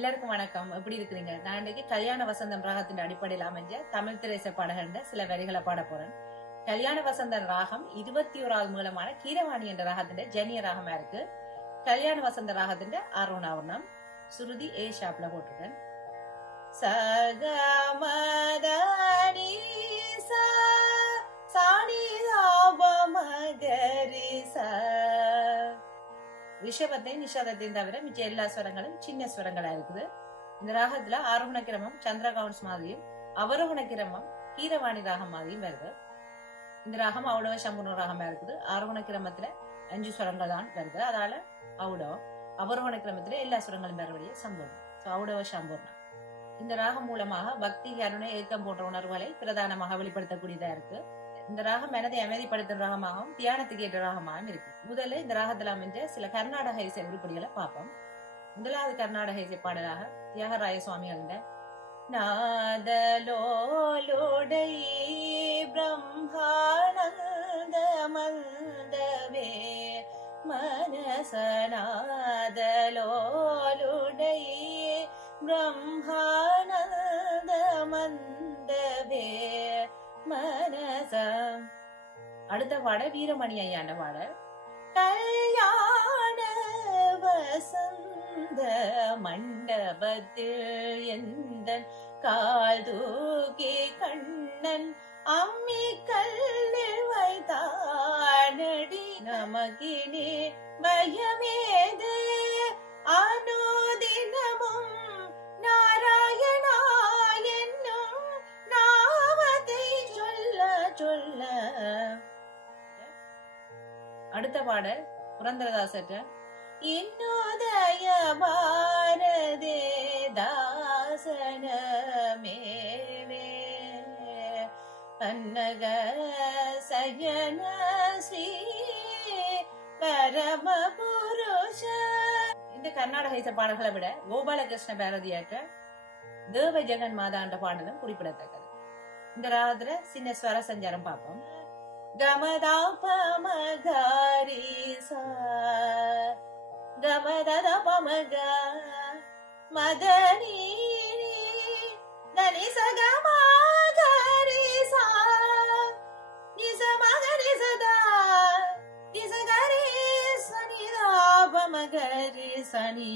எல்லாருக்கும் வணக்கம். எப்படி இருக்கிறீங்க? நான் இன்னைக்கு கல்யாண வசந்தம் ராகத்தின் அடிப்படையில் அமைஞ்ச தமிழ் திரைசை பாடகண்ட சில வரிகளை பாட போறேன். கல்யாண வசந்தம் ராகம் 21வது மூலமான கீரவாணி என்ற ராகத்தின் ஜெனிய ராகமா இருக்கு. கல்யாண வசந்த ராகத்தின் ஆரோணாவர்ணம் சுருதி ஏ ஷாப்ல போட்டிருக்கேன். சகமதனி சாணி மகரி ரிஷபத்தையும் நிஷாதத்தையும் தவிர மிச்ச எல்லா ஸ்வரங்களும் சின்ன ஸ்வரங்களா இருக்குது. இந்த ராகத்துல ஆரோகண கிரமம் சந்திரகவுன்ஸ் மாதிரியும் அவரோகண கிரமம் கீரவாணி ராகம் மாதிரியும் வருது. இந்த ராகம் அவ்வளோ சம்பூர்ண ராகமா இருக்குது. ஆரோகண கிரமத்துல 5 ஸ்வரங்கள் தான் வருது. அதால அவ்வளோ அவரோகண கிரமத்துல எல்லா ஸ்வரங்களும் வருவதையே சம்பூர்ணம். அவ்வளோ சம்பூர்ணம். இந்த ராகம் மூலமாக பக்தி, கருணை, ஏக்கம் போன்ற உணர்வுகளை பிரதானமாக வெளிப்படுத்தக்கூடியதா இருக்கு. இந்த ராகம் மனதை அமைதிப்படுத்தும் ராகமாகவும் தியானத்துக்கு ஏற்ற ராகமாகவும் இருக்கு. முதல்ல இந்த ராகத்துல அமைஞ்ச சில கர்நாடக இசை உருப்படிகளை பார்ப்போம். முதலாவது கர்நாடக இசை பாடலாக தியாகராய சுவாமிகள் நாதலோலுடை பிரம்மானந்த மந்தவே மனசநாதலோலுடை பிரம்மானந்த மந்தவே மனசம். அடுத்த பாட வீரமணி ஐயான பாட கல்யாண வசந்த மண்டபத்தில் எந்த கால் தூக்கி கண்ணன் அம்மி கல்லில் வைத்தானடி நமக்கினே பயமேது அனுதினமும் நாராயணா என்னும் நாமத்தை சொல்ல சொல்ல. அடுத்த பாடல் புரந்தரதாசற்ற இன்னோதய பாரதே தாசனமேவே பன்னக சயன ஸ்ரீ பரம புருஷ. இந்த கர்நாடக இசை பாடல்களை விட கோபாலகிருஷ்ண பாரதியாற்ற தேவ ஜெகன் மாதாண்ட பாடலும் குறிப்பிடத்தக்கது. இந்த ராகத்துல சின்ன ஸ்வர சஞ்சாரம் பார்ப்போம். கமதா பமகாரி சா கமதத பமக மதனி தனி சகமாகாரி சா நிச மகரி சதா நிசகரி சனி பமகரி சனி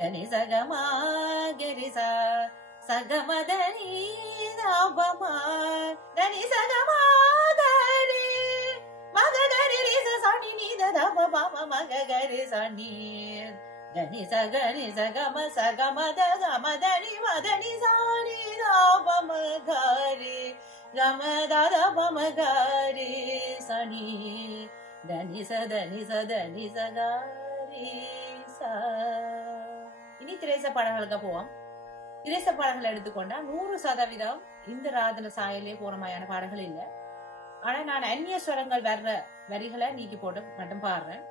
தனி சகமாகரி சா சகமதனி தாபமா தனி சகமாகரி மககரி ரிச சனி நித தாபமா மககரி சனி தனி சகரி சகம சகமத கமதனி மதனி சானி தாபமகரி கமதத பமகரி சனி தனி சதனி சதனி சகாரி சா. இனி திரேச பாடல்களுக்கு போவோம். திரேச பாடல்களை எடுத்துக்கொண்டா 100% இந்த ராதன சாயலே போறமையான பாடல்கள் இல்ல. ஆனா நான் அந்நிய ஸ்வரங்கள் வர்ற வரிகளை நீக்கி போட்டு மட்டும் பாடுறேன்.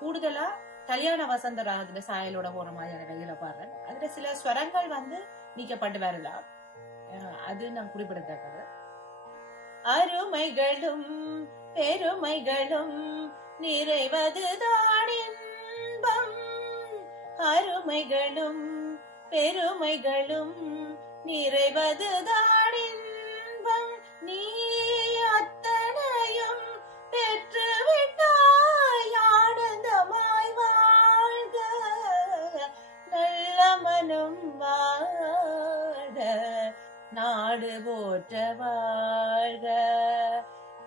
கூடுதலா கல்யாண வசந்த ராகத்துல சாயலோட போற மாதிரியான வரிகளை பாடுறேன். அதுல சில ஸ்வரங்கள் நீக்கப்பட்டு வரலாம். அது நான் குறிப்பிடத்தக்கது. அருமைகளும் பெருமைகளும் நிறைவதுதான் இன்பம். அருமைகளும் பெருமைகளும் நிறைவதுதான் இன்பம். நீ அத்தனையும் பெற்றுவிட்டாய் ஆனந்தமாய் வாழ்க நல்ல மனம் வாழ்க நாடு போற்ற வாழ்க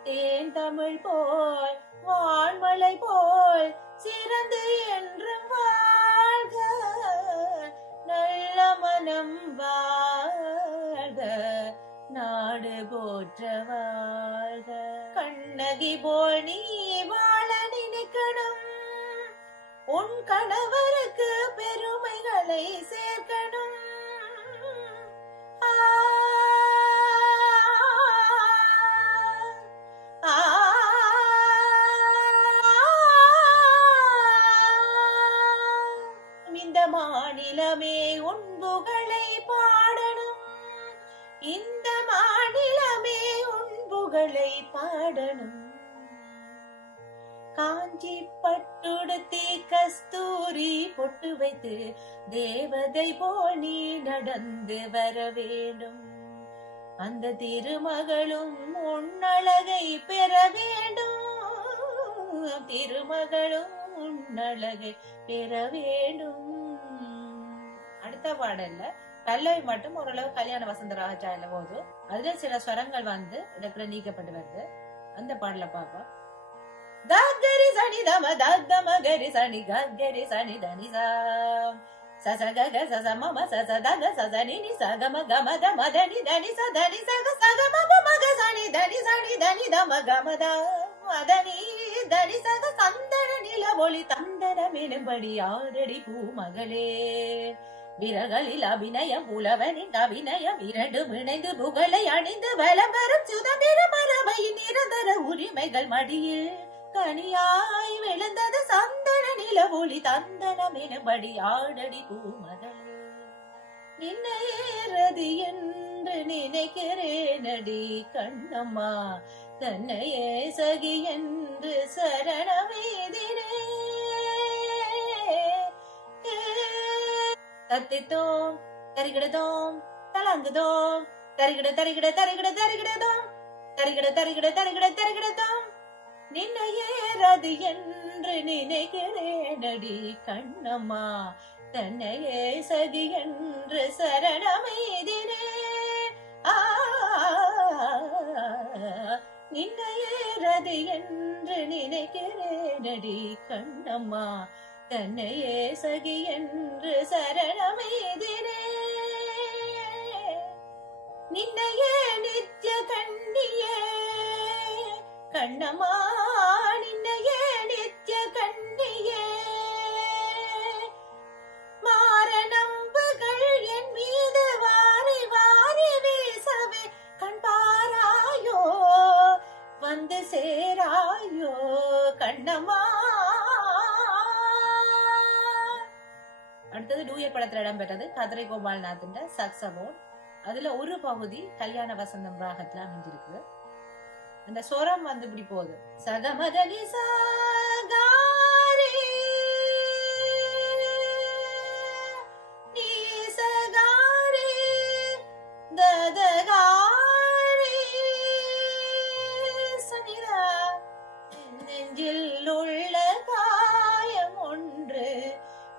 தேன் தமிழ் போல் வான்மலை போல் சிறந்து என்றும் வாழ்க நல்ல மனம் வாழ்க நாடு போற்ற வாழ்க. கண்ணகி போல் நீ வாழ நினைக்கணும். உன் கணவருக்கு பெருமைகளை சேர்க்கணும். இந்த மாநிலமே உன் புகழை பாடணும். இந்த மாநிலமே உன் புகழை பாடணும். காஞ்சி பட்டுடுத்தி கஸ்தூரி பொட்டு வைத்து தேவதை போல் நீ நடந்து வர வேண்டும். அந்த திருமகளும் உன்னழகை பெற வேண்டும். திருமகளும் உன்னழகை பெற வேண்டும். அடுத்த பாடல்ல பல்லவி மட்டும் ஓரளவு கல்யாண வசந்த ராகச்சாயில போது அதுல சில ஸ்வரங்கள் வந்து இடத்துல நீக்கப்பட்டு வருது. அந்த பாடல பாப்போம். கரி சனி தம தம கரி சனி கரி சனி தனி சச கக சச மம சச தக சச நினி சகம கம தம தனி தனி ச தனி சக சக மம மக சனி தனி தம கம த மதனி தனி சக சந்தன நில ஒளி தந்தனம் எனும்படி ஆரடி பூமகளே. விரகளில் அபிநயம் புலவனின் அபிநயம் இரண்டும் இணைந்து புகழை அணிந்து வலம் வரும் சுதந்திர மரபையின் நிரந்தர உரிமைகள் மடியில் கனியாய் விழுந்தது சந்தன நில ஒளி தந்தனம் எனும்படி ஆடடி பூமகளே. நின்னையேறது என்று நினைக்கிறேனடி கண்ணம்மா, தன்னையே சகி என்று சரணமேதினே. தத்தித்தோம் தரிகிடதோம் தலங்குதோம் தரிகிட தரிகிட தரிகிட தரிகிடதோம் தரிகிட தரிகிட தரிகிட தரிகிடதோம். நின்னையேறது என்று நினைக்கிறேனடி கண்ணம்மா, தன்னையே சகி என்று சரணமேதினே. நின்னையேறது என்று நினைக்கிறேனடி கண்ணம்மா, தன்னையே சகி என்று சரணமேதினே. நின்னையே நித்ய கண்ணியே கண்ணம்மா, நின்னையே நித்ய கண்ணியே. மாரணம்புகள் என் மீது வாரி வாரி வீசவே கண் பாராயோ, வந்து சேராயோ கண்ணம்மா. அடுத்தது டூயட் படத்துல இடம்பெற்றது கதிரை கோபால்நாத்தின் சக்சபோன். அதுல ஒரு பகுதி கல்யாண வசந்தம் ராகத்துல அமைஞ்சிருக்கு. அந்த சொரம் வந்து இப்படி போகுது. சகமதனி சகாரி நீ சகாரி ததகாரி சனிதா. நெஞ்சில் உள்ள காயம் ஒன்று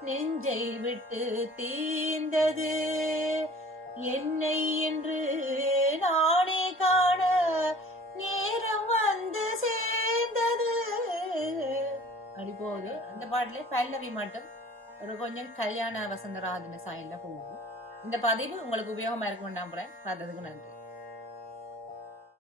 நெஞ்சை விட்டு தீர்ந்தது, என்னை என்று நானே காண நேரம் வந்து சேர்ந்தது. அப்படி போகுது. அந்த பாட்டுல பல்லவி மட்டும் ஒரு கொஞ்சம் கல்யாண வசந்த ராகத்தின சாயல்ல போகுது. இந்த பதிவு உங்களுக்கு உபயோகமா இருக்கும் நம்புறேன். பார்த்ததுக்கு நன்றி.